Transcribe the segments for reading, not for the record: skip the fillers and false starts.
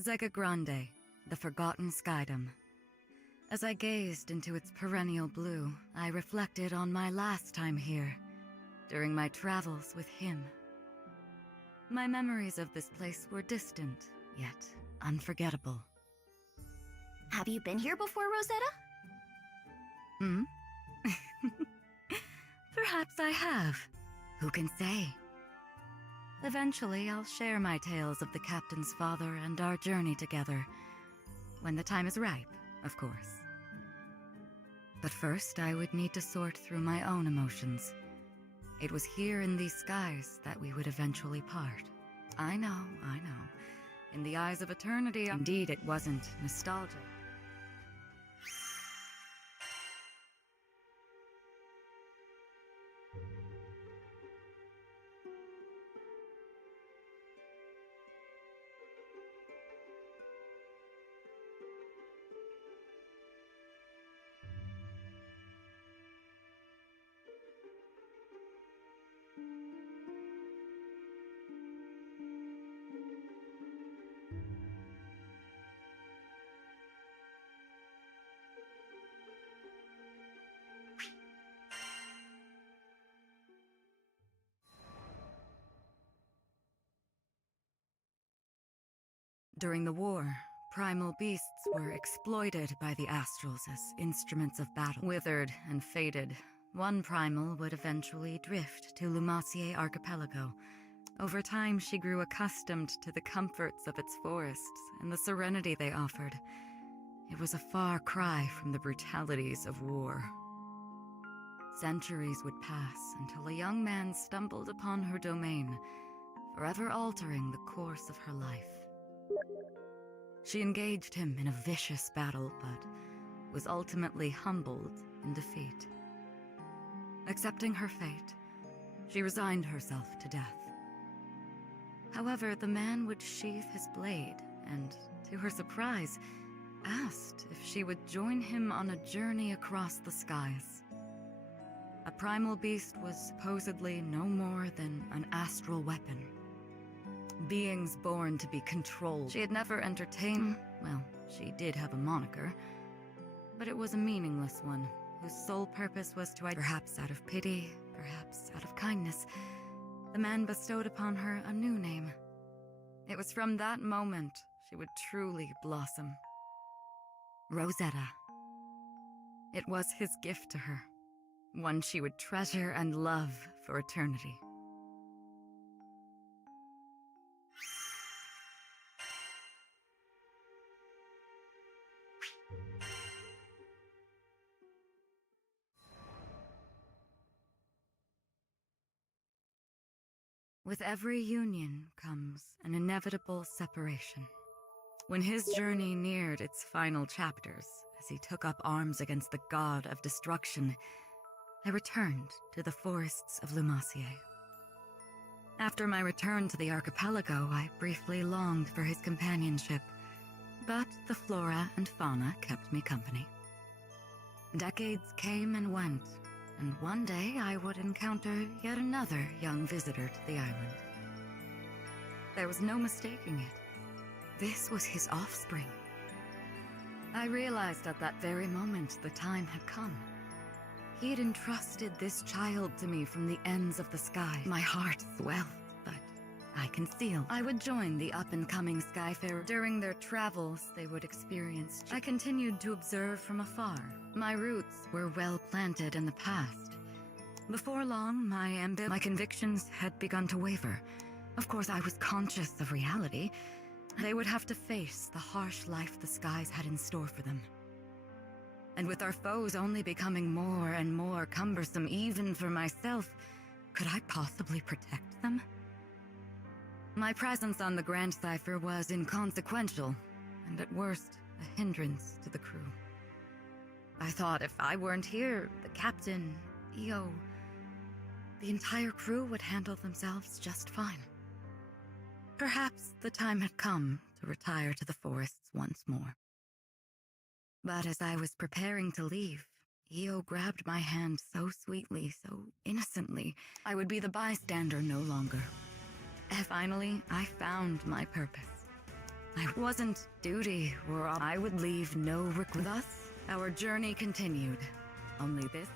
Zega Grande, the Forgotten Skydom. As I gazed into its perennial blue, I reflected on my last time here, during my travels with him. My memories of this place were distant, yet unforgettable. Have you been here before, Rosetta? Hmm? Perhaps I have. Who can say? Eventually, I'll share my tales of the captain's father and our journey together. When the time is ripe, of course. But first, I would need to sort through my own emotions. It was here in these skies that we would eventually part. I know. In the eyes of eternity, indeed it wasn't nostalgic. During the war, primal beasts were exploited by the Astrals as instruments of battle. Withered and faded, one primal would eventually drift to Lumacier Archipelago. Over time, she grew accustomed to the comforts of its forests and the serenity they offered. It was a far cry from the brutalities of war. Centuries would pass until a young man stumbled upon her domain, forever altering the course of her life. She engaged him in a vicious battle, but was ultimately humbled in defeat. Accepting her fate, she resigned herself to death. However, the man would sheathe his blade and, to her surprise, asked if she would join him on a journey across the skies. A primal beast was supposedly no more than an astral weapon. Beings born to be controlled. She had never entertained... Well, she did have a moniker, but it was a meaningless one, whose sole purpose was to... Perhaps out of pity, perhaps out of kindness, the man bestowed upon her a new name. It was from that moment she would truly blossom. Rosetta. It was his gift to her, one she would treasure and love for eternity. With every union comes an inevitable separation. When his journey neared its final chapters, as he took up arms against the god of destruction, I returned to the forests of Lumacier. After my return to the archipelago, I briefly longed for his companionship, but the flora and fauna kept me company. Decades came and went, and one day I would encounter yet another young visitor to the island. There was no mistaking it. This was his offspring. I realized at that very moment the time had come. He had entrusted this child to me from the ends of the sky. My heart swelled, but I concealed. I would join the up-and-coming Skyfarer. During their travels, they would experience... I continued to observe from afar. My roots were well planted in the past. Before long, my convictions had begun to waver. Of course, I was conscious of reality. They would have to face the harsh life the skies had in store for them. And with our foes only becoming more and more cumbersome, even for myself, could I possibly protect them? My presence on the Grand Cipher was inconsequential, and at worst, a hindrance to the crew. I thought if I weren't here, the captain, EO, the entire crew would handle themselves just fine. Perhaps the time had come to retire to the forests once more. But as I was preparing to leave, EO grabbed my hand so sweetly, so innocently, I would be the bystander no longer. And finally, I found my purpose. I wasn't duty, or I would leave no with us. Our journey continued. Only this.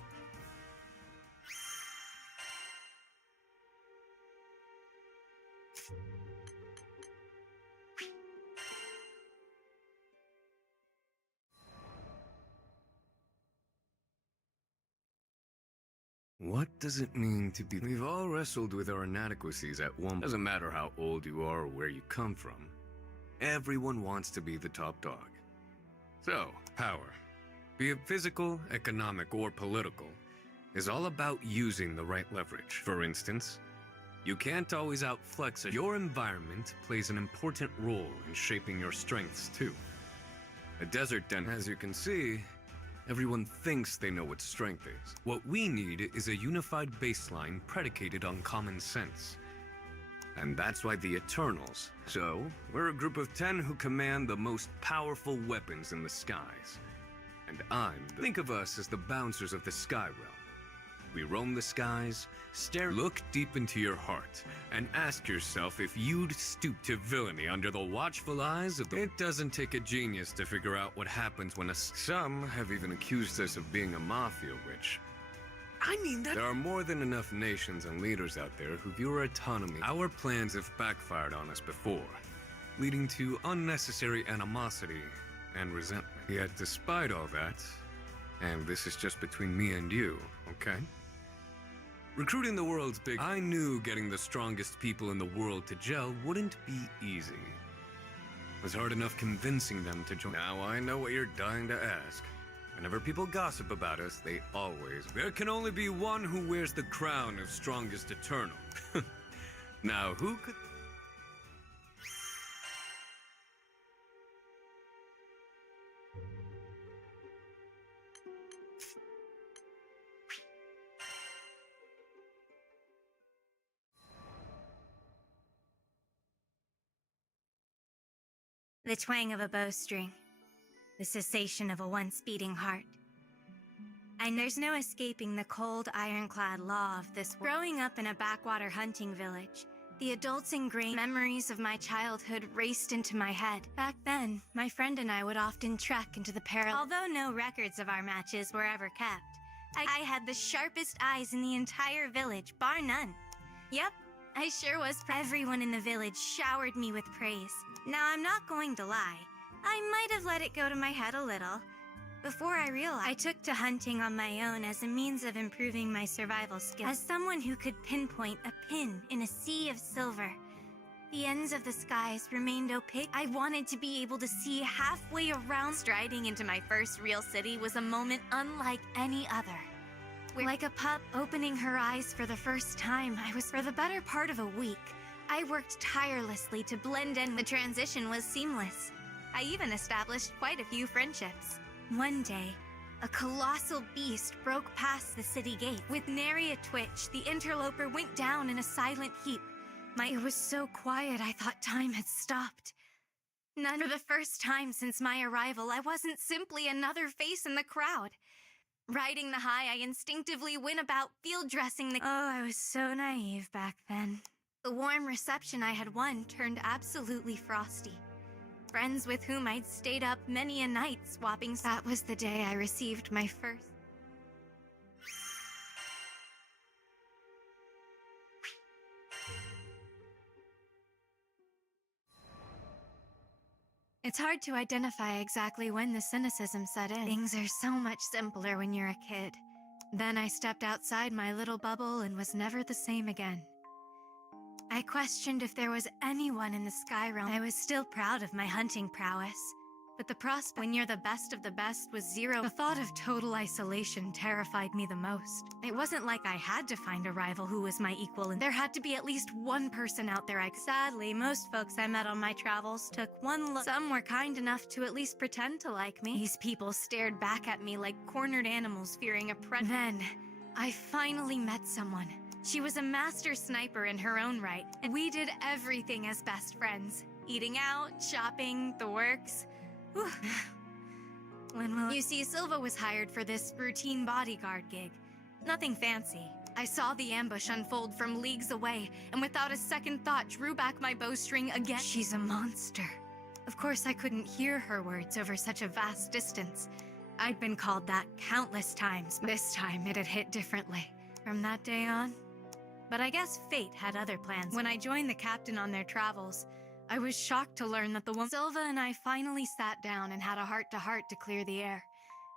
What does it mean to be? We've all wrestled with our inadequacies at one. Doesn't matter how old you are or where you come from. Everyone wants to be the top dog. So, power, be it physical, economic, or political, is all about using the right leverage. For instance, you can't always outflex it. Your environment plays an important role in shaping your strengths too. A desert den, as you can see, everyone thinks they know what strength is. What we need is a unified baseline predicated on common sense. And that's why the Eternals. So, we're a group of 10 who command the most powerful weapons in the skies. And think of us as the bouncers of the Sky Realm. We roam the skies, look deep into your heart, and ask yourself if you'd stoop to villainy under the watchful eyes of the... It doesn't take a genius to figure out what happens when Some have even accused us of being a mafia witch. I mean that... There are more than enough nations and leaders out there who view our autonomy. Our plans have backfired on us before, leading to unnecessary animosity and resentment. Yet despite all that, and this is just between me and you, okay? Recruiting the world's big... I knew getting the strongest people in the world to gel wouldn't be easy. It was hard enough convincing them to join. Now I know what you're dying to ask. Whenever people gossip about us, they always... There can only be one who wears the crown of strongest eternal. Now, who could... The twang of a bowstring. The cessation of a once beating heart. And there's no escaping the cold, ironclad law of this world. Growing up in a backwater hunting village, the adults ingrained memories of my childhood raced into my head. Back then, my friend and I would often trek into the peril. Although no records of our matches were ever kept, I had the sharpest eyes in the entire village, bar none. Yep, I sure was. Everyone in the village showered me with praise. Now, I'm not going to lie. I might have let it go to my head a little. Before I realized, I took to hunting on my own as a means of improving my survival skills. As someone who could pinpoint a pin in a sea of silver, the ends of the skies remained opaque. I wanted to be able to see halfway around. Striding into my first real city was a moment unlike any other. Like a pup opening her eyes for the first time, for the better part of a week. I worked tirelessly to blend in. The transition was seamless. I even established quite a few friendships. One day, a colossal beast broke past the city gate. With nary a twitch, the interloper went down in a silent heap. It was so quiet I thought time had stopped. For the first time since my arrival, I wasn't simply another face in the crowd. Riding the high, I instinctively went about field dressing the... Oh, I was so naive back then. The warm reception I had won turned absolutely frosty. Friends with whom I'd stayed up many a night swapping... That was the day I received my first... It's hard to identify exactly when the cynicism set in. Things are so much simpler when you're a kid. Then I stepped outside my little bubble and was never the same again. I questioned if there was anyone in the Sky Realm. I was still proud of my hunting prowess, but the prospect when you're the best of the best was zero. The thought of total isolation terrified me the most. It wasn't like I had to find a rival who was my equal, and there had to be at least one person out there. Sadly, most folks I met on my travels took one look. Some were kind enough to at least pretend to like me. These people stared back at me like cornered animals fearing a predator. Then, I finally met someone. She was a master sniper in her own right, and we did everything as best friends. Eating out, shopping, the works. Whew. You see, Silva was hired for this routine bodyguard gig. Nothing fancy. I saw the ambush unfold from leagues away, and without a second thought, drew back my bowstring again. She's a monster. Of course, I couldn't hear her words over such a vast distance. I'd been called that countless times. This time, it had hit differently. From that day on. But I guess fate had other plans. When I joined the captain on their travels, I was shocked to learn that the woman Silva and I finally sat down and had a heart-to-heart to clear the air.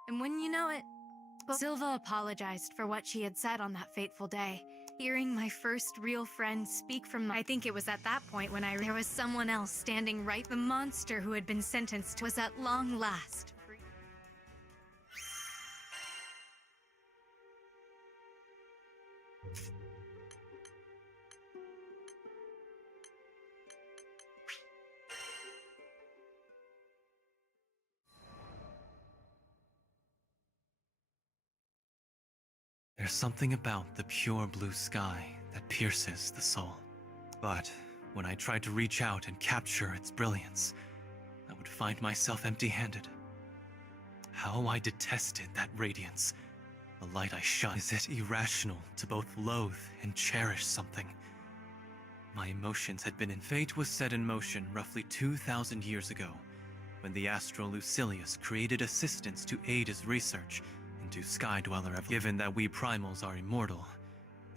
And when you know it, Silva apologized for what she had said on that fateful day. Hearing my first real friend speak from I think it was at that point when there was someone else standing right. The monster who had been sentenced was at long last. There's something about the pure blue sky that pierces the soul. But when I tried to reach out and capture its brilliance, I would find myself empty-handed. How I detested that radiance, the light I shun. Is it irrational to both loathe and cherish something? My emotions had been in fate was set in motion roughly 2,000 years ago, when the astral Lucilius created assistants to aid his research into Sky Dweller. Given that we primals are immortal,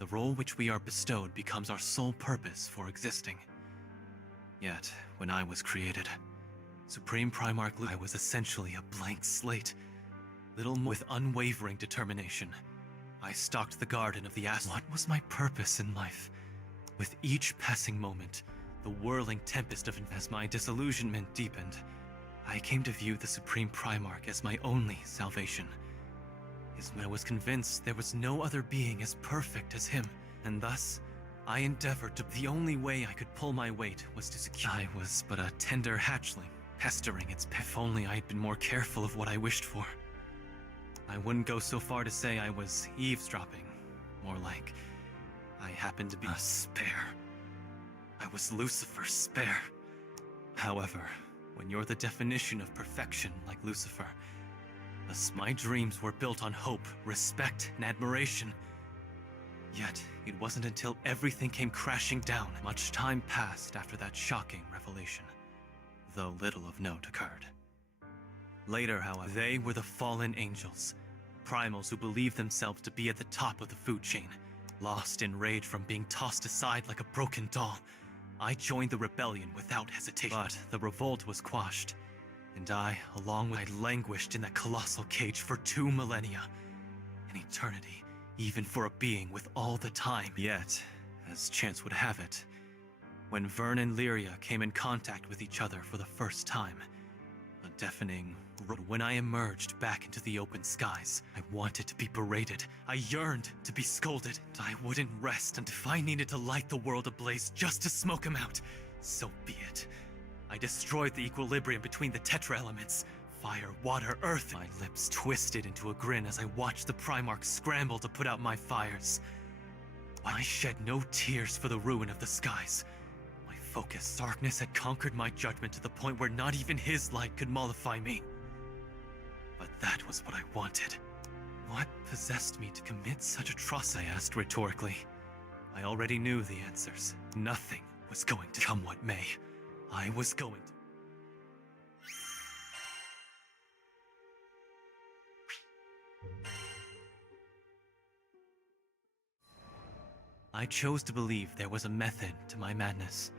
the role which we are bestowed becomes our sole purpose for existing. Yet, when I was created, Supreme Primarch I was essentially a blank slate. Little more with unwavering determination, I stalked the garden of the What was my purpose in life? With each passing moment, the whirling tempest of as my disillusionment deepened, I came to view the Supreme Primarch as my only salvation. I was convinced there was no other being as perfect as him, and thus, I endeavored to. The only way I could pull my weight was to secure. I was but a tender hatchling, pestering its pet. If only I had been more careful of what I wished for. I wouldn't go so far to say I was eavesdropping, more like I happened to be a spare. I was Lucifer's spare. However, when you're the definition of perfection like Lucifer, my dreams were built on hope, respect, and admiration. Yet, it wasn't until everything came crashing down. Much time passed after that shocking revelation, though little of note occurred. Later, however, they were the fallen angels, primals who believed themselves to be at the top of the food chain. Lost in rage from being tossed aside like a broken doll, I joined the rebellion without hesitation. But the revolt was quashed, and I, along with languished in that colossal cage for 2 millennia. An eternity, even for a being with all the time. Yet, as chance would have it, when Vern and Lyria came in contact with each other for the first time, a deafening when I emerged back into the open skies, I wanted to be berated. I yearned to be scolded. I wouldn't rest until if I needed to light the world ablaze just to smoke him out. So be it. I destroyed the equilibrium between the tetra elements. Fire, water, earth. My lips twisted into a grin as I watched the Primarch scramble to put out my fires. I shed no tears for the ruin of the skies. My focus, darkness had conquered my judgment to the point where not even his light could mollify me. But that was what I wanted. What possessed me to commit such atrocity? I asked rhetorically. I already knew the answers. Nothing was going to come what may. I was going to. I chose to believe there was a method to my madness.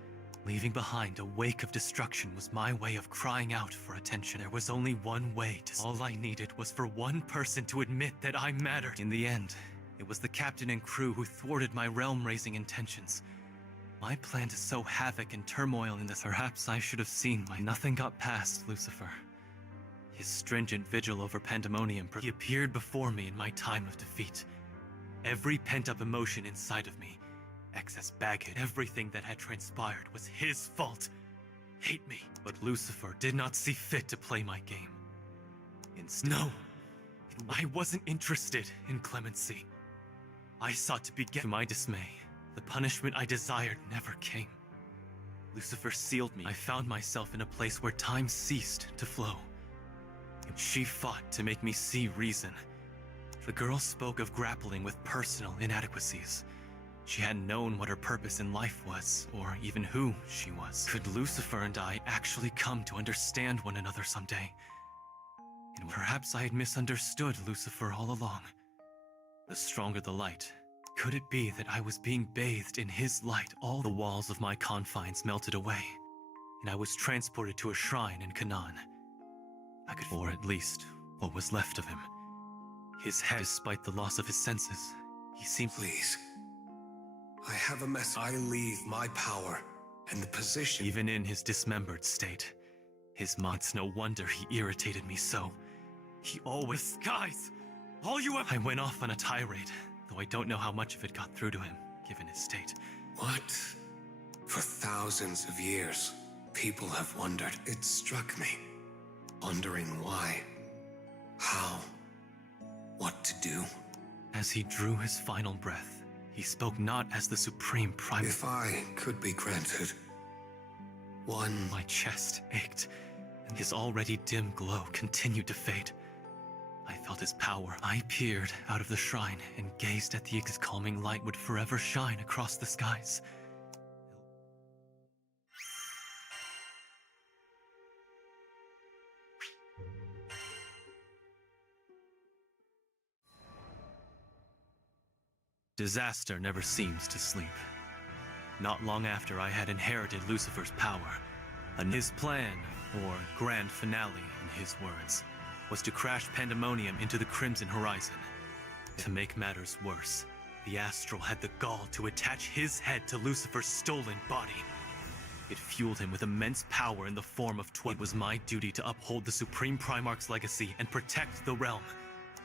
Leaving behind a wake of destruction was my way of crying out for attention. There was only one way to. All I needed was for one person to admit that I mattered. In the end, it was the captain and crew who thwarted my realm-raising intentions. My plan to sow havoc and turmoil in this. Perhaps I should have seen my. Nothing got past Lucifer. His stringent vigil over pandemonium. He appeared before me in my time of defeat. Every pent-up emotion inside of me, excess baggage, everything that had transpired was his fault. Hate me. But Lucifer did not see fit to play my game. Instead, no, I wasn't interested in clemency. I sought to begin. To my dismay, the punishment I desired never came. Lucifer sealed me. I found myself in a place where time ceased to flow. And she fought to make me see reason. The girl spoke of grappling with personal inadequacies. She hadn't known what her purpose in life was, or even who she was. Could Lucifer and I actually come to understand one another someday? And perhaps I had misunderstood Lucifer all along. The stronger the light, could it be that I was being bathed in his light? All the walls of my confines melted away, and I was transported to a shrine in Canaan. I could, or at least what was left of him. His head, despite the loss of his senses, he seemed... Please. I have a message. I leave my power and the position. Even in his dismembered state, his mind, it's no wonder he irritated me so. He always... Guys! All you ever... I went off on a tirade, though I don't know how much of it got through to him, given his state. What? For thousands of years, people have wondered. It struck me. Wondering why. How. What to do. As he drew his final breath, he spoke not as the Supreme Prime... If I could be granted one... My chest ached, and his already dim glow continued to fade. I felt his power. I peered out of the shrine and gazed at the calming light would forever shine across the skies. Disaster never seems to sleep. Not long after I had inherited Lucifer's power, and his plan, or grand finale in his words, was to crash Pandemonium into the Crimson Horizon. To make matters worse, the Astral had the gall to attach his head to Lucifer's stolen body. It fueled him with immense power in the form of It was my duty to uphold the Supreme Primarch's legacy and protect the realm.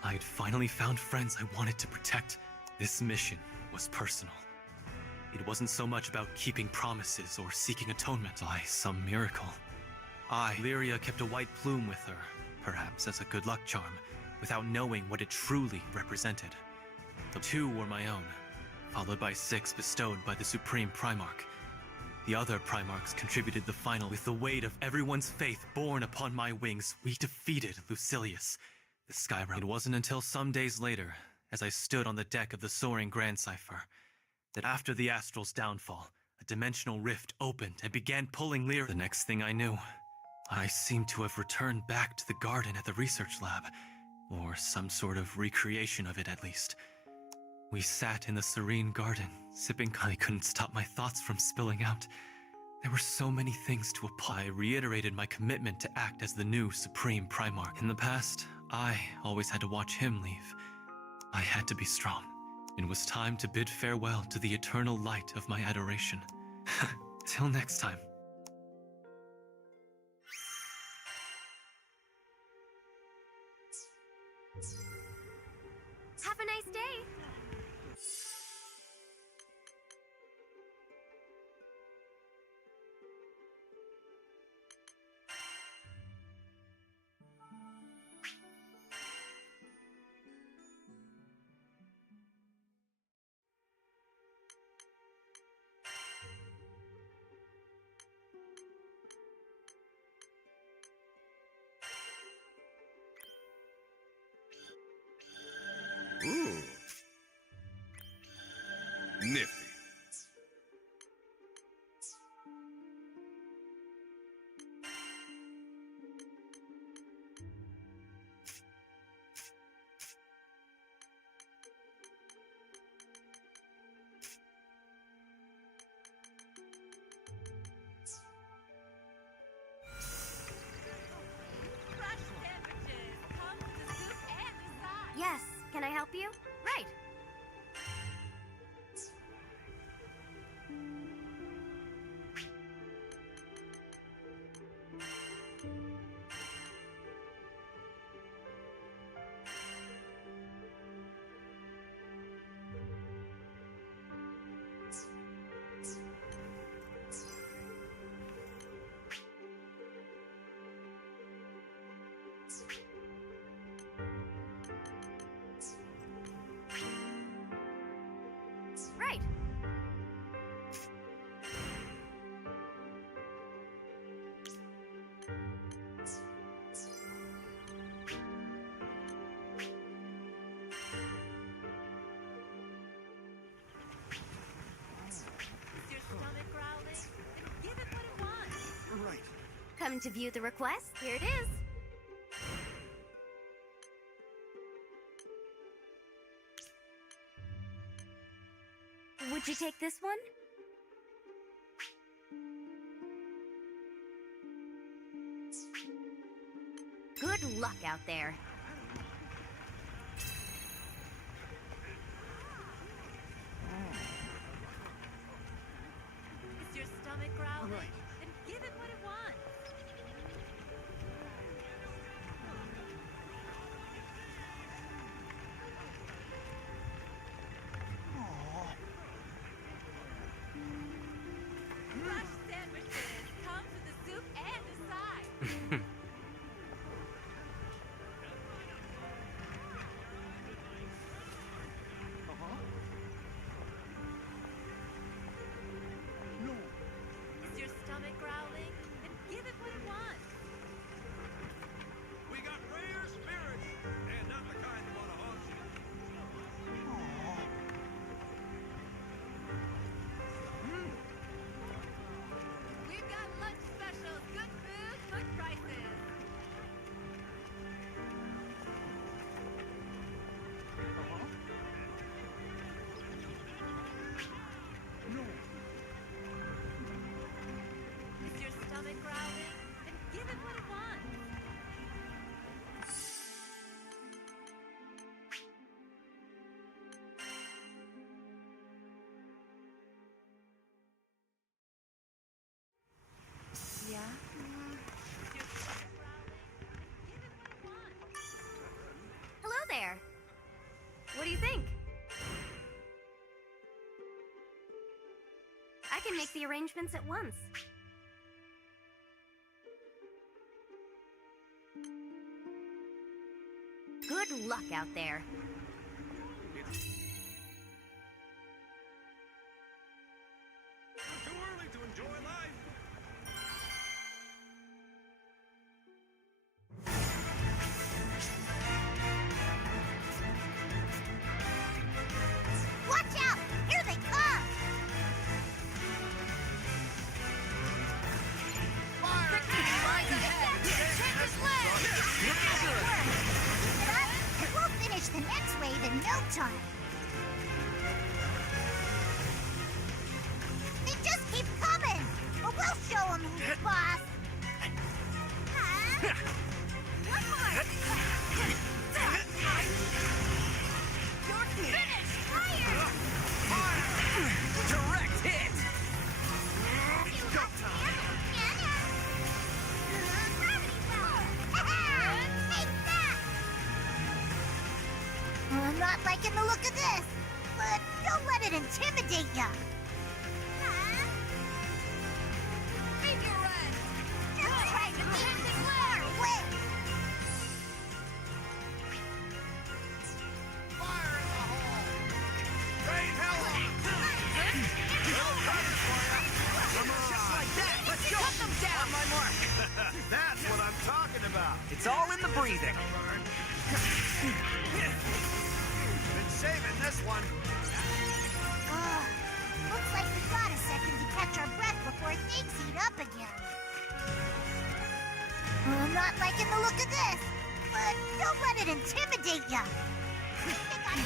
I had finally found friends I wanted to protect. This mission was personal. It wasn't so much about keeping promises or seeking atonement by some miracle. Lyria kept a white plume with her, perhaps as a good luck charm, without knowing what it truly represented. The 2 were my own, followed by 6 bestowed by the Supreme Primarch. The other Primarchs contributed the final. With the weight of everyone's faith borne upon my wings, we defeated Lucilius, the Skyrim. It wasn't until some days later, as I stood on the deck of the soaring Grand Cipher, that after the Astral's downfall, a dimensional rift opened and began pulling Lyria. The next thing I knew, I seemed to have returned back to the garden at the research lab, or some sort of recreation of it at least. We sat in the serene garden, sipping. I couldn't stop my thoughts from spilling out. There were so many things to apply. I reiterated my commitment to act as the new Supreme Primarch. In the past, I always had to watch him leave. I had to be strong. It was time to bid farewell to the eternal light of my adoration. Till next time. Have a nice day. Ooh. Nifty. Yes, can I help you? Right. Come to view the request. Here it is. Would you take this one? Good luck out there. Is your stomach growling? Then give it what it wants. Fresh sandwiches comes with a soup and a side. Is your stomach growling? Then give it what it wants. We got rare spirits, and not the kind that want to haunt you. We've got lunch specials, good food, good prices. Is your stomach growling? Then give it what it wants. Yeah? Is your stomach growling? Give it what it wants. Hello there. What do you think? I can make the arrangements at once. Good luck out there. Too early to enjoy life. Watch out! Here they come! We'll finish the next wave in no time. They just keep coming, but we'll show them who's boss. Huh? One more. You're finished. Fire! Direct hit! Go time. Gravity well. Take that. I'm not liking the look of this, but don't let it intimidate ya. Figure it! Just trying to keep me far away. Fire in the hole! Rain hell! Just like that! Let's go! Cut them down! On my mark! That's what I'm talking about. It's all in the breathing. Been saving this one. Looks like we got a second to catch our breath before things heat up again. I'm not liking the look of this, but don't let it intimidate ya. Think I'm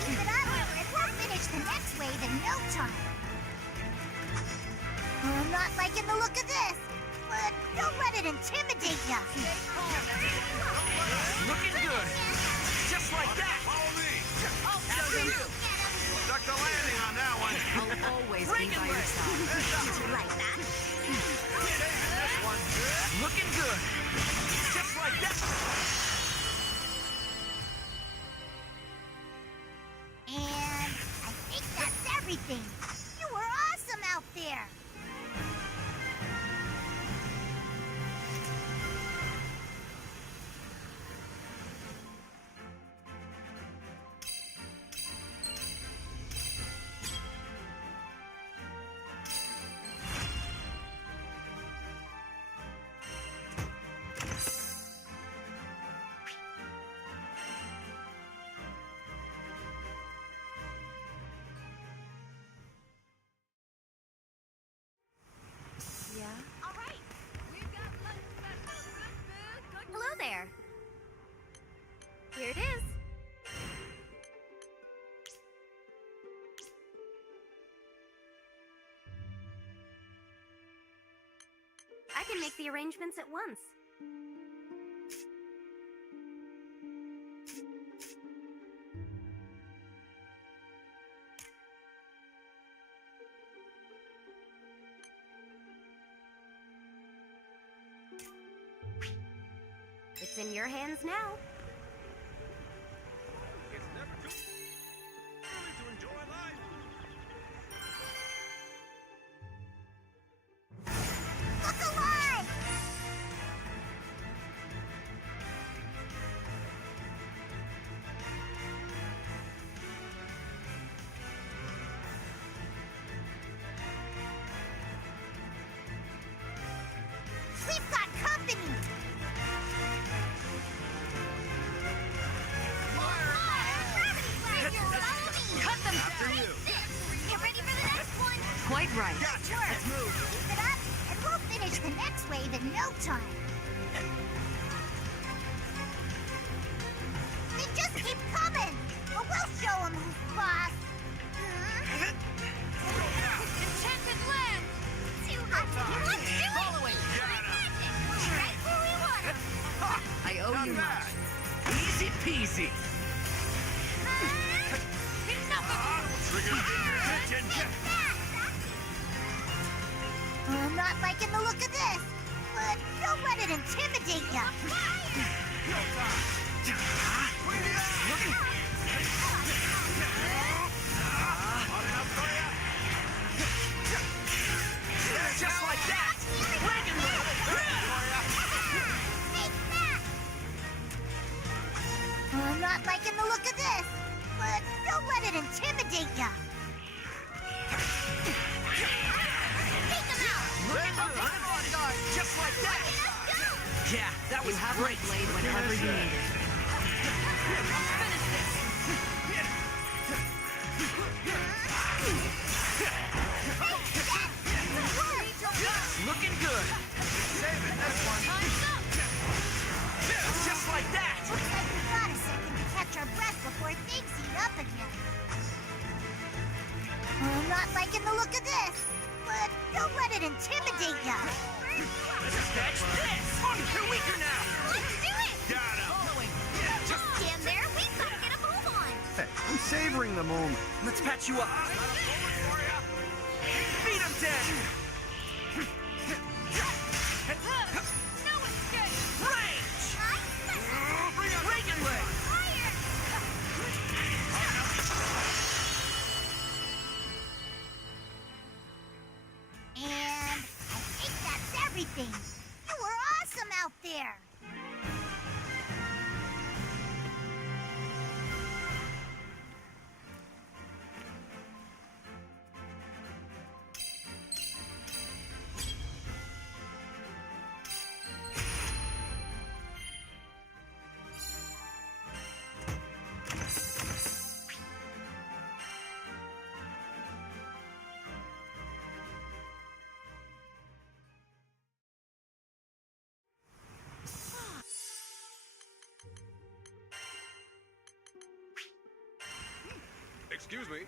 Keep it up, and we'll finish the next wave in no time. I'm not liking the look of this, but don't let it intimidate ya. Looking good. Just like that. Follow me. After you. Stuck the landing on that one. I'll always be Breaking by your leg. side. Did you like that? Saving this one. Looking good. Just like that. And I think that's everything. You were awesome out there. can make the arrangements at once. It's in your hands now. It's never too early to enjoy life. Look alive! We've got company! Cut them After down! you. Get ready for the next one! Quite right. Gotcha! Let's move! Keep it up, and we'll finish the next wave in no time. They just keep coming, but we'll show them who's boss. Enchanted land! Too hot. Let's do it! Following! Magic! Right where we want 'em. I owe Not you bad! much. Easy peasy! I'm not liking the look of this, but don't let it intimidate ya. Just like that! Take that! I'm not liking the look of this, but don't let it intimidate ya. Take them out! Just like that! Yeah, that was You have great! my blade whenever you need it. Finish this! Looking good! Saving this one! Time's up! Just like that! Looks like we got a second to catch our breath before things heat up again. I'm not liking the look of this, but don't let it intimidate ya. Catch this! You're weaker now! Let's do it! Got him! Following! Just stand there. We've got to get a move on. Hey, I'm savoring the moment. Let's patch you up! Beat him dead! No escape! Range! Reagan leg! And I think that's everything. You were awesome out there. Excuse me.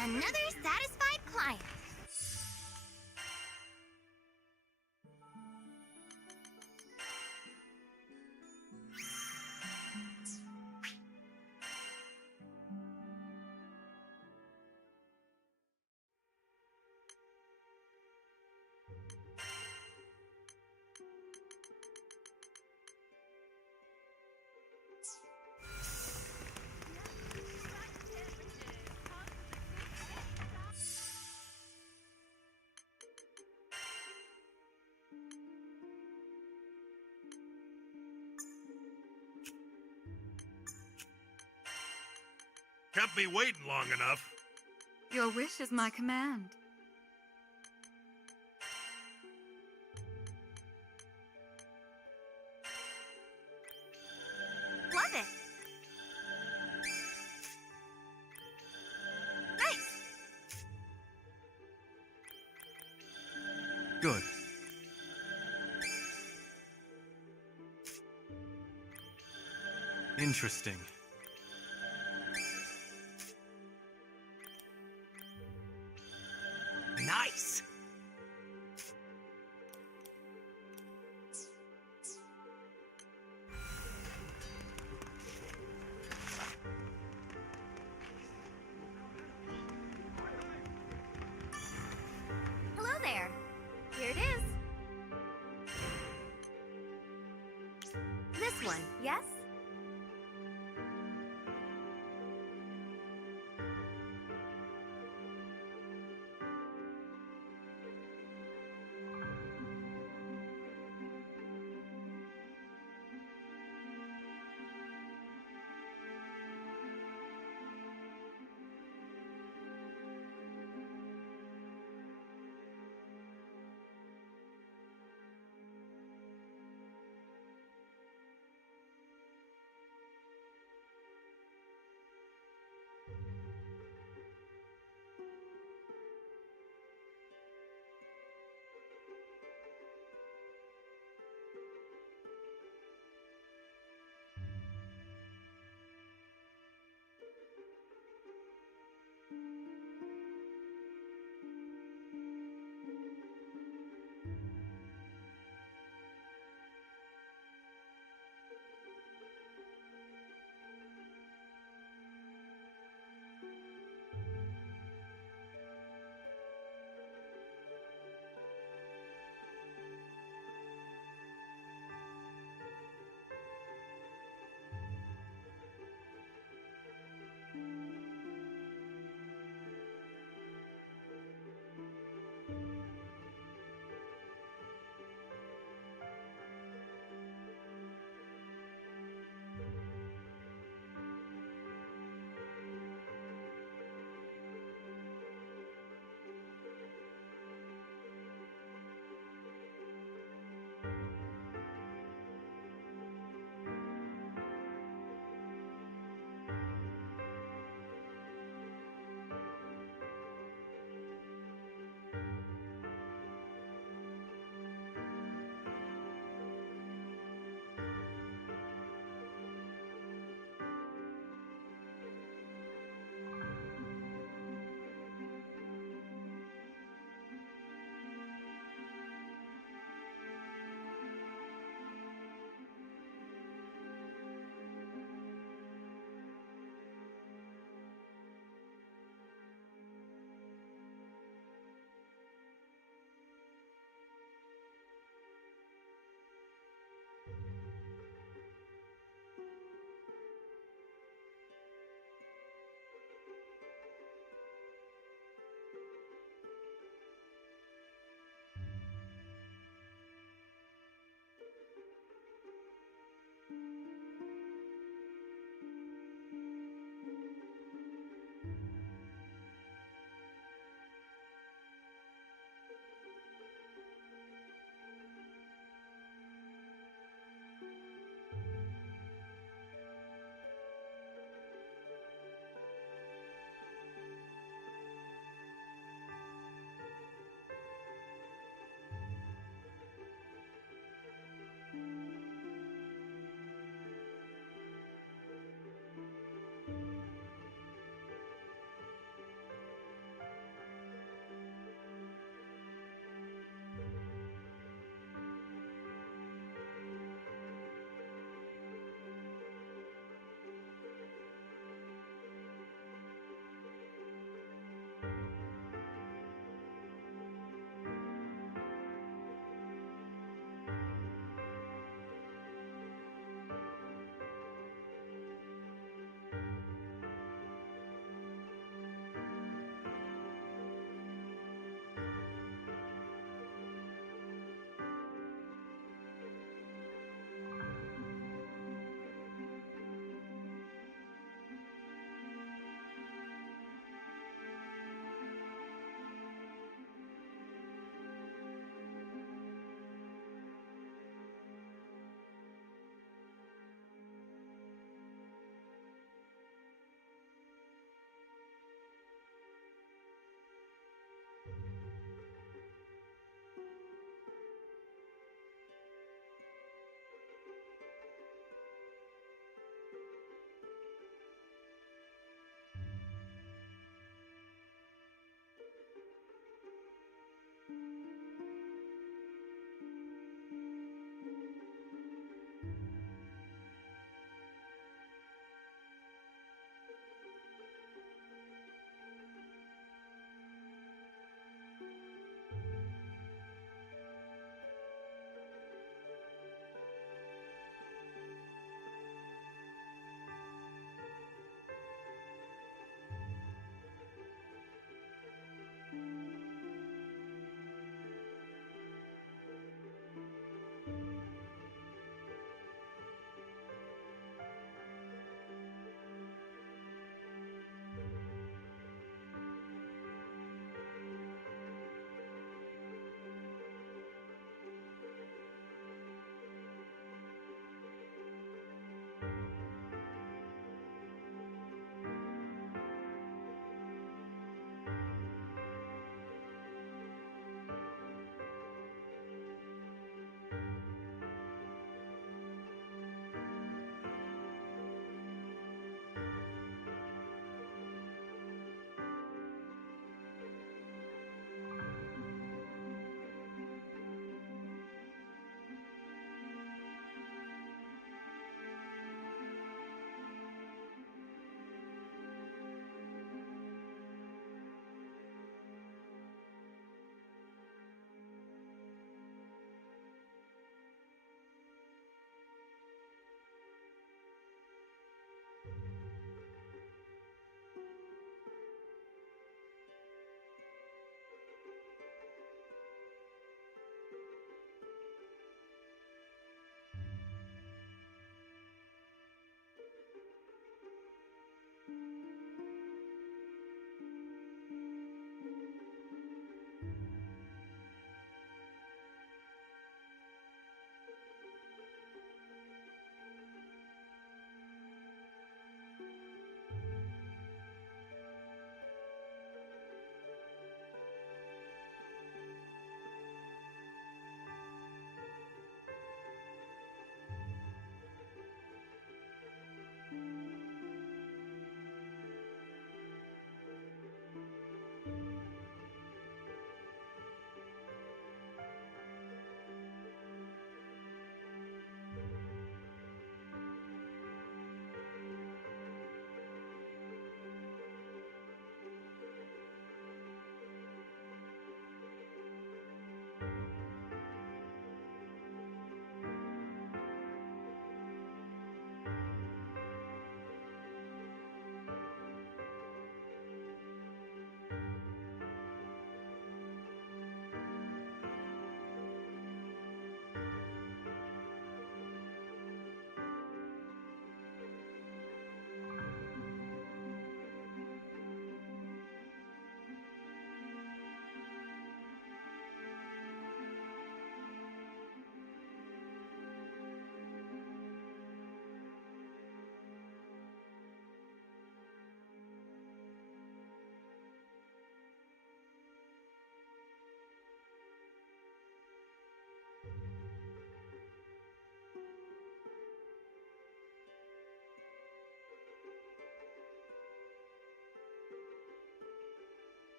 Another satisfied client. Kept me waiting long enough. Your wish is my command. Love it! Nice! Good. Interesting. Nice! Hello there. Here it is. This one, yes?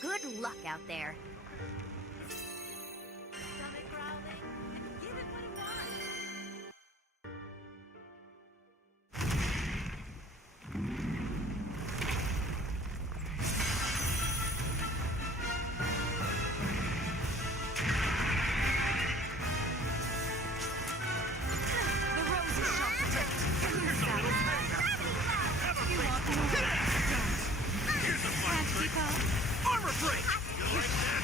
Good luck out there. Stomach growling, and give it what it wants. The roses shall protect. Here's a little payback. Have a You think. want more? Here's a fun Can't trick. keep up. Armor break! You like that?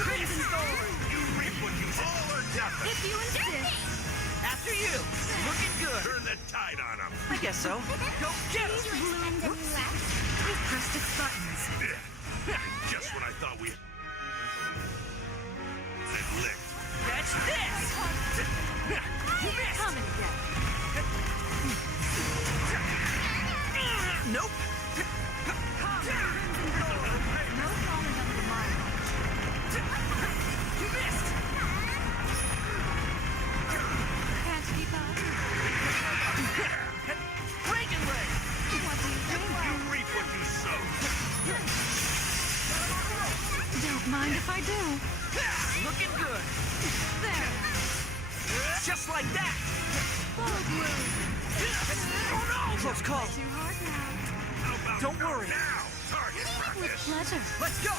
Crimson Gold. You reap what you all or nothing. If you insist. After you. Looking good. Turn the tide on them. I guess so. Go get him. We pressed its buttons. Just when I thought we had it licked. Catch this. You missed. Come and get it. Nope. No falling under my watch. You missed. Can't keep up. Reagan leg. What do you think? You reap what you sow. Don't mind if I do. Looking good. There. Just like that. Follow blue. Oh no! Close call. Too hard now. How about Don't worry. now? Target With practice. pleasure. Let's go.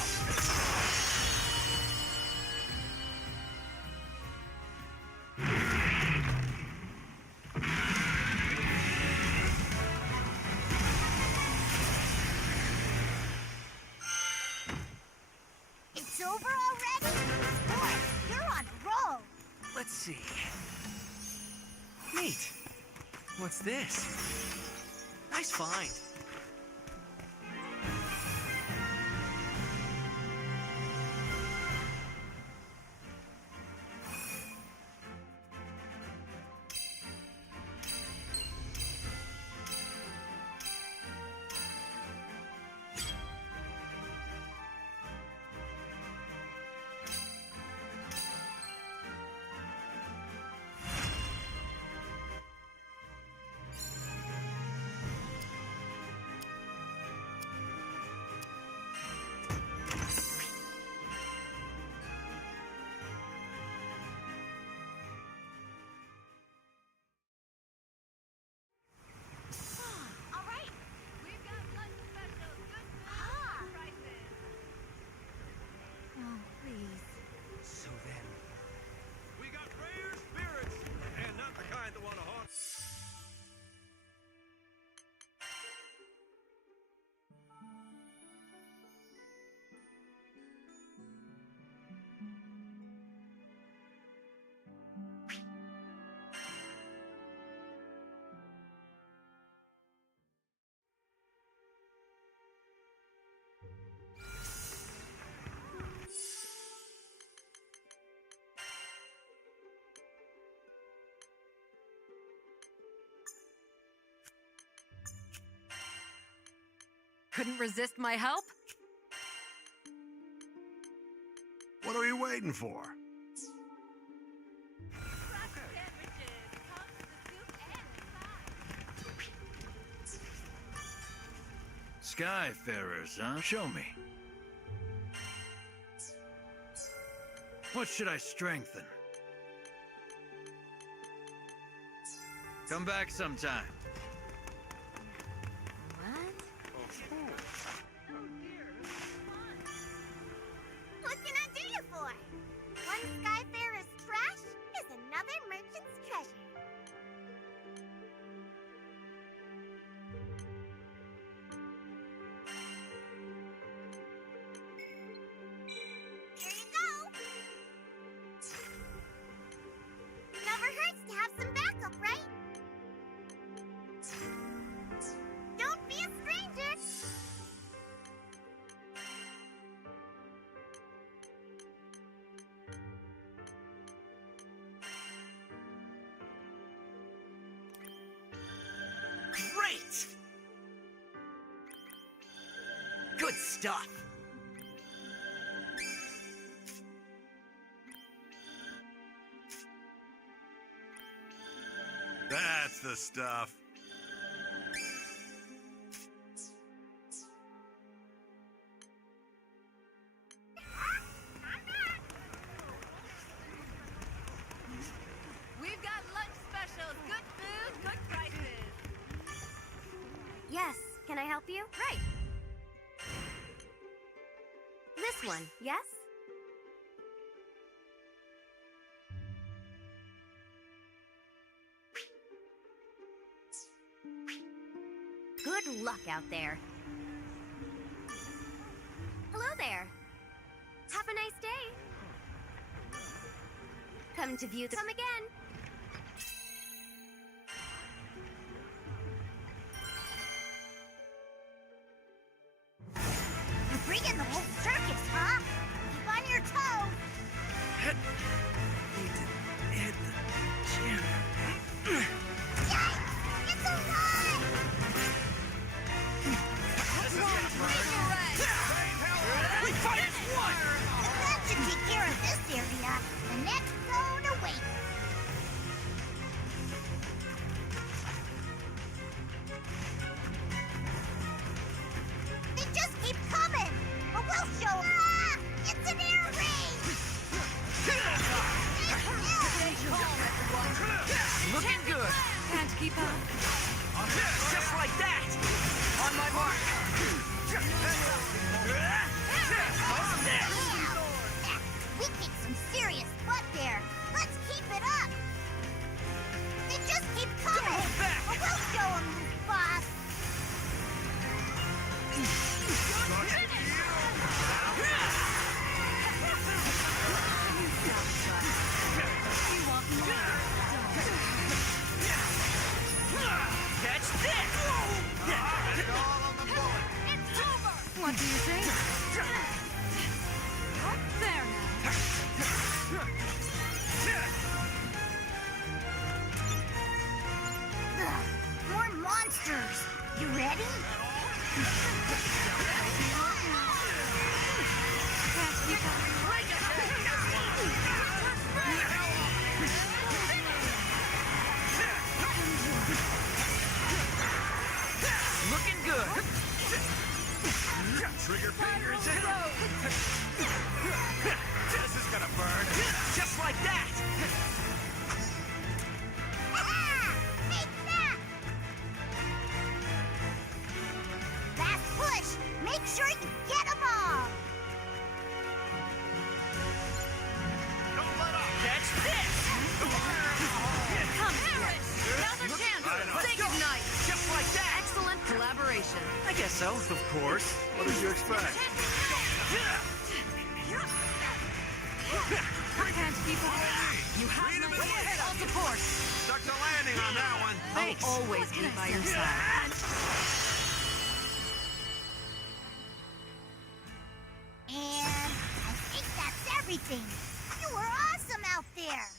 It's over already? Boy, you're on a roll. Let's see. Neat. What's this? Nice find. All right. We've got lunch specials, good Ah. prices. Oh, please. So then, We got rare spirits, and not the kind that want to haunt. Couldn't resist my help? What are we waiting for? Craft sandwiches. Comes with the soup and side. Skyfarers, huh? Show me. What should I strengthen? Come back sometime. What? What can I do you for? One Skyfarer's trash is another merchant's treasure. Here you go. Never hurts to have some backup, right? Don't be a stranger. great. Good stuff. That's the stuff. this one, yes? Good luck out there. Hello there. Have a nice day. Come to view the... Come again. You're bringing the whole circus, huh? Keep on your toes. Need to hit the gym. Yikes! It's alive! We fight as one! If that should take care of this area, the next zone awaits. They just keep coming, but we'll show 'em. Ah! It's an air raid! Looking good. Can't keep up. Just like that. On my mark. We kicked some serious butt there. Let's keep it up. They just keep coming. Don't hold back. But we'll show 'em who's boss. Catch this! What do you think? There now. Ugh, more monsters. You ready? Can't keep up. Looking good. Trigger fingers in. This is gonna burn. Just like that. Take that! Last push. Make sure you get 'em all. Don't let up. Catch this! Come, Harris. Now's our chance. Say goodnight. Just like that. Excellent collaboration. I guess so. Of course. What did you expect? Can't keep up. You have my full support. Stuck the landing on that one. I'll always be by your side. And I think that's everything. You were awesome out there.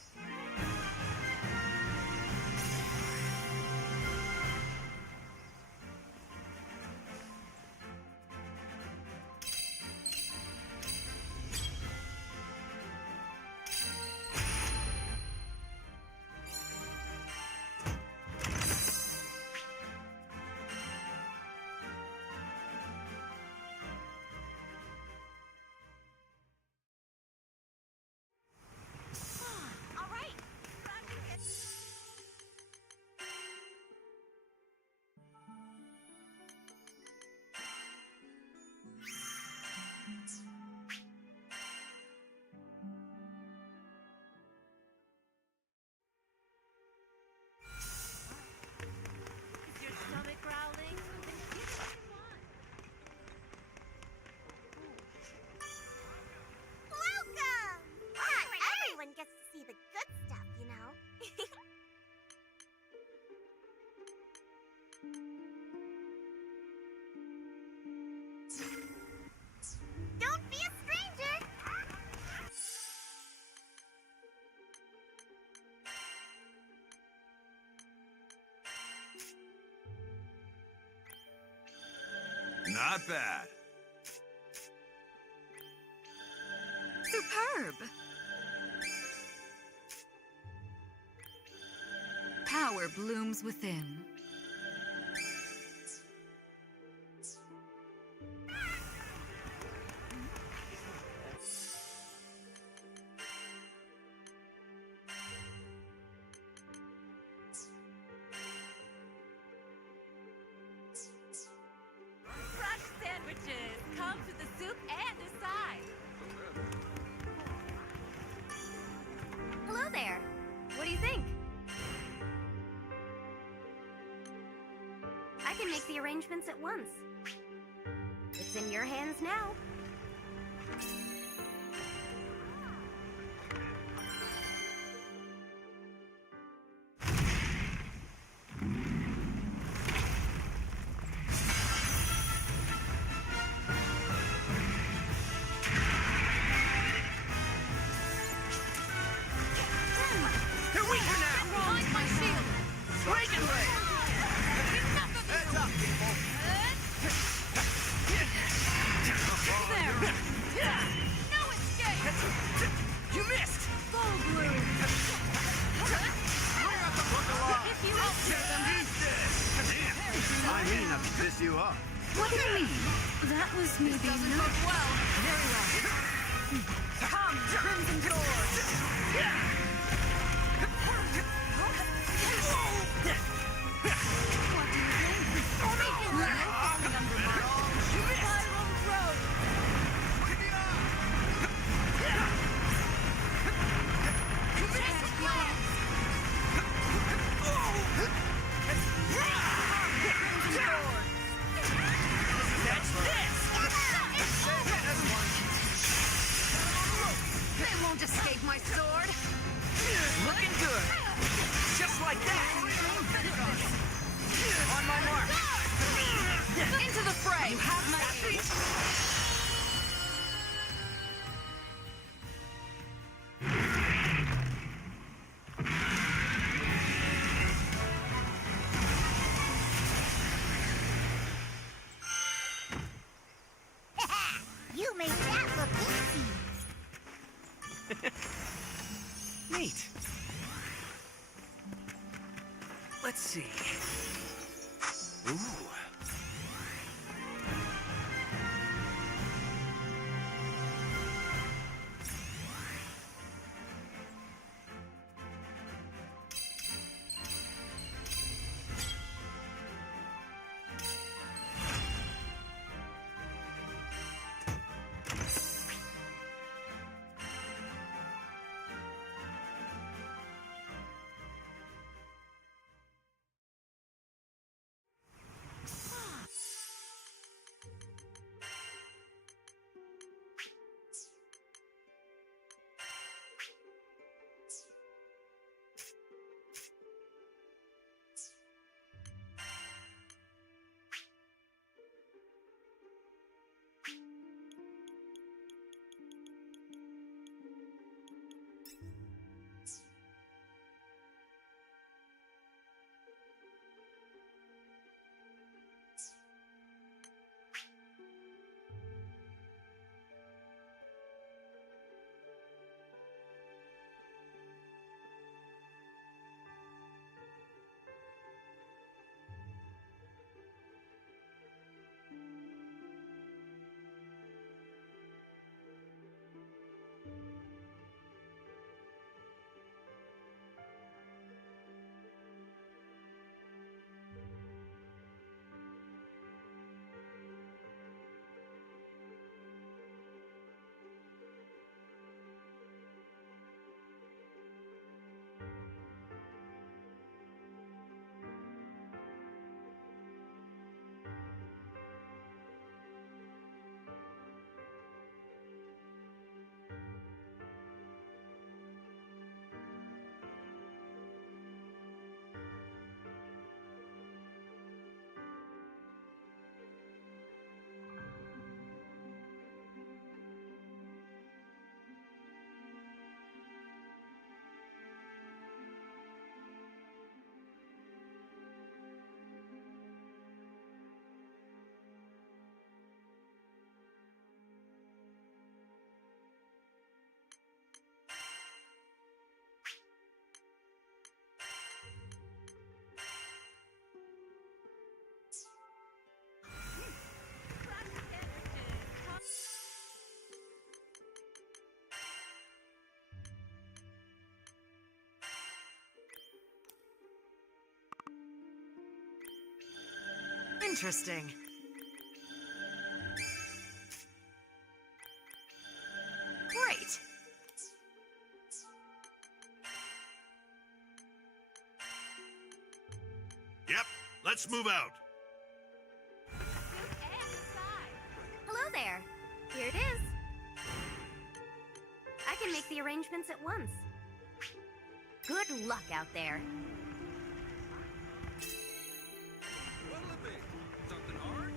All right. Is your stomach growling? Then give it what you want. Welcome! Not everyone gets to see the good stuff, you know. Don't be a stranger! Not bad. Superb. Power blooms within. Crushed sandwiches. Come to the soup and decide. can make the arrangements at once. It's in your hands now. They're weaker now! Behind my shield! Break and lay! Heads up, people! There! No escape! You missed! Granblue! If you upset them, he's dead. Damn. I mean enough to piss you off. What do you mean? That was maybe Doesn't not... look well. Very well. Come, Crimson Doors! They won't escape my sword. Looking good. Just like that. On my mark. Into the fray. You have my aid. You made that look easy. Neat. Let's see. Ooh. Interesting. Great. Yep, let's move out. the arrangements at once. Good luck out there. What'll it be? Something hard?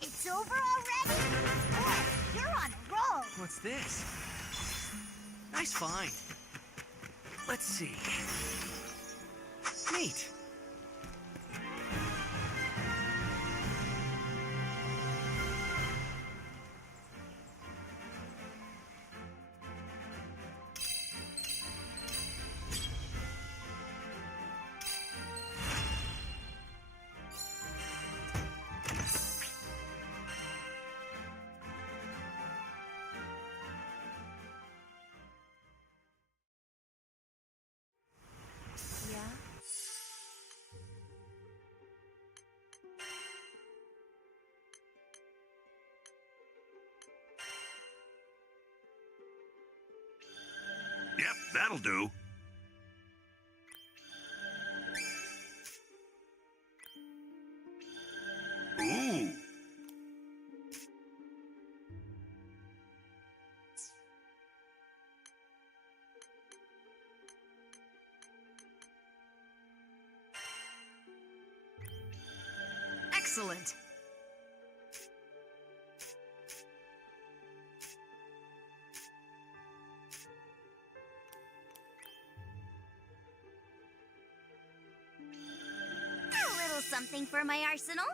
It's over already? Boy, you're on a roll. What's this? Nice find. Let's see. Neat. Yep, that'll do. Ooh. Excellent. A little something for my arsenal.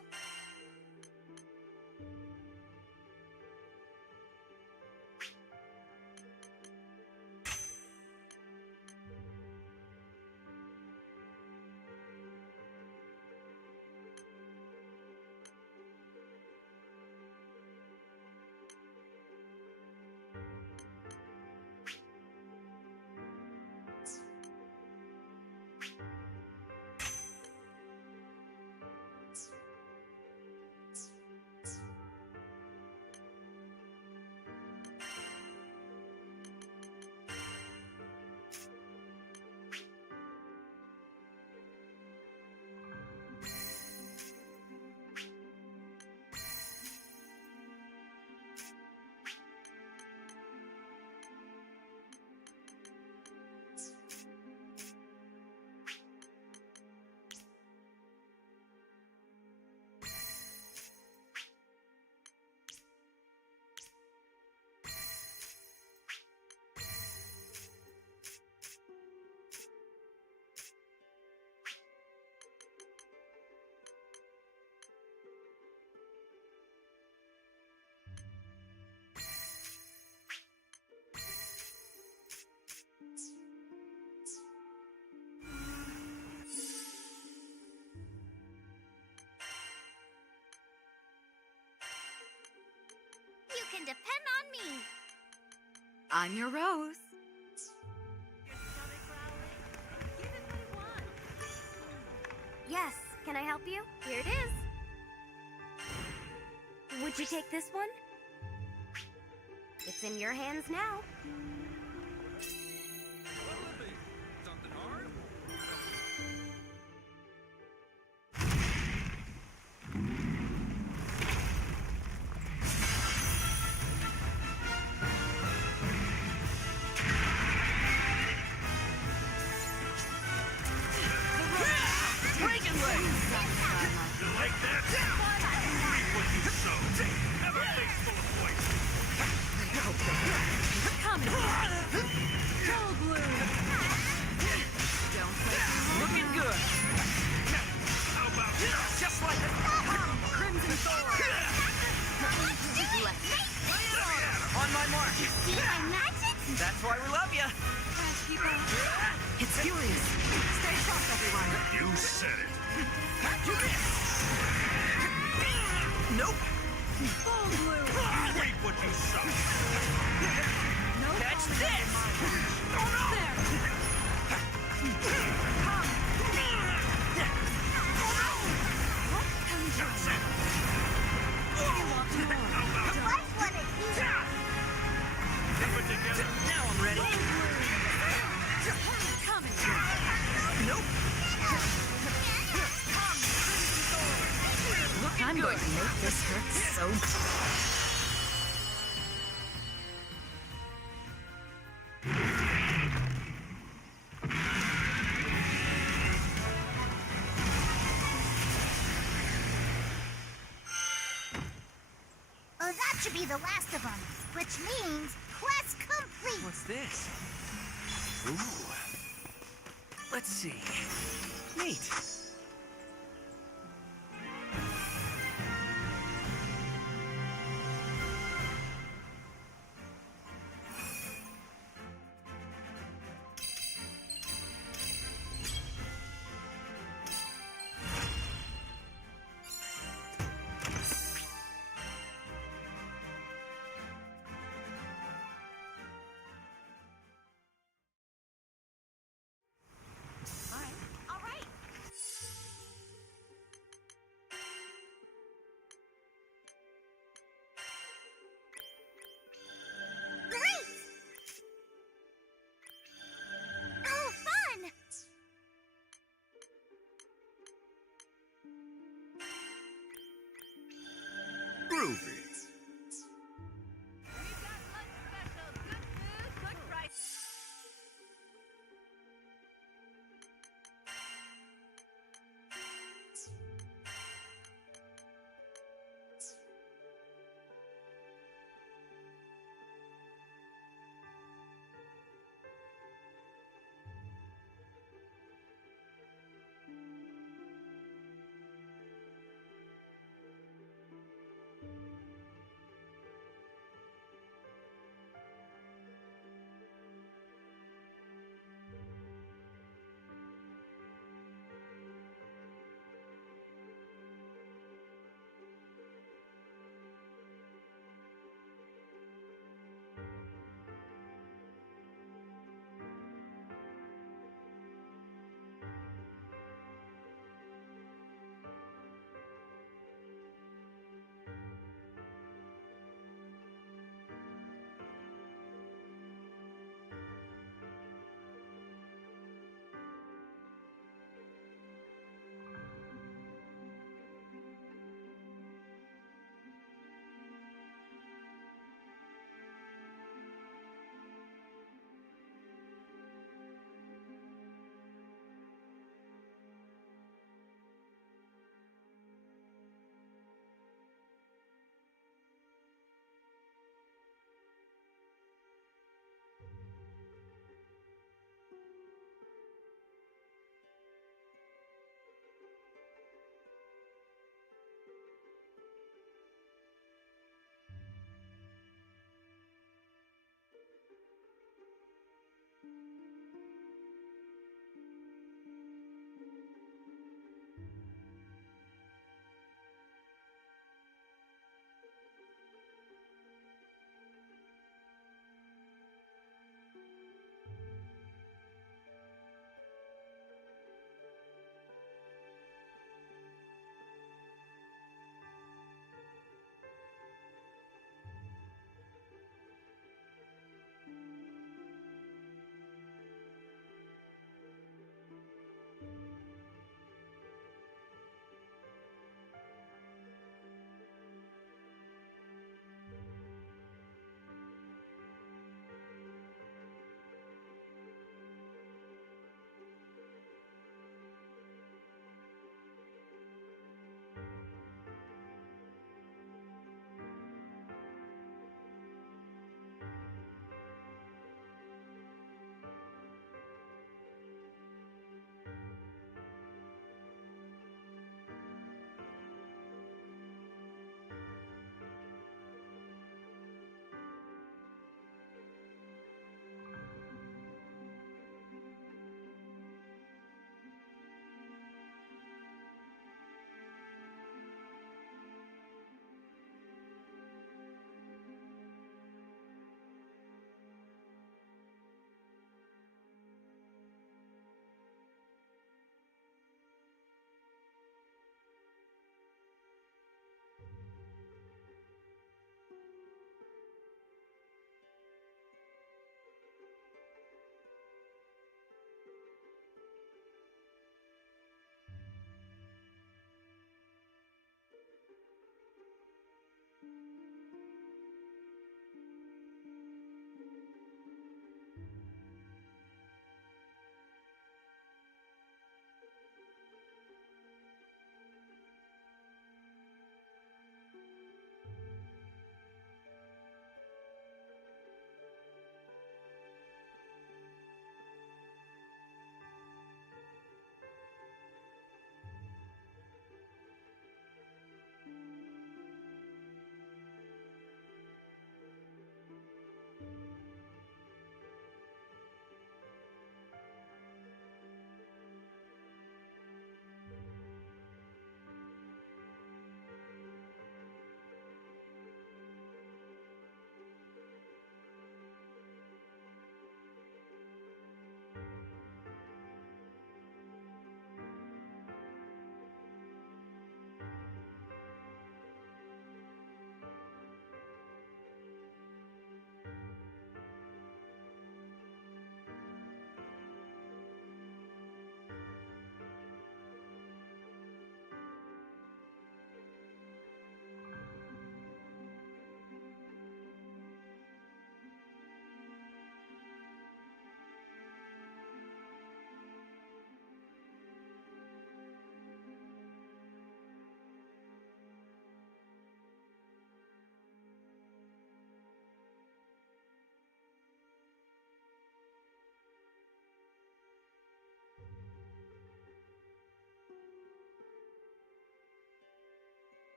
You can depend on me. I'm your Rose. Yes, can I help you? Here it is. Would you take this one? It's in your hands now. like that? Reap what you sow. Have a face full of poison. Coming. Granblue. Don't play. Looking good. How about this? Just like the Crimson Thorn. On my mark. See my magic? That's why we love you. It's furious. Stay sharp, everyone. You said it. You miss. Nope. Bone blue. Reap what you sow. No. Catch this. Oh no. There. Come. That's it. You want more? Like what it is. Keep it together. Now I'm ready. Coming. Nope. I'm going to make this hurt so bad. Oh, that should be the last of them, which means quest complete. What's this? Ooh. Let's see. Neat. All right. Great! Oh, fun! Groovy.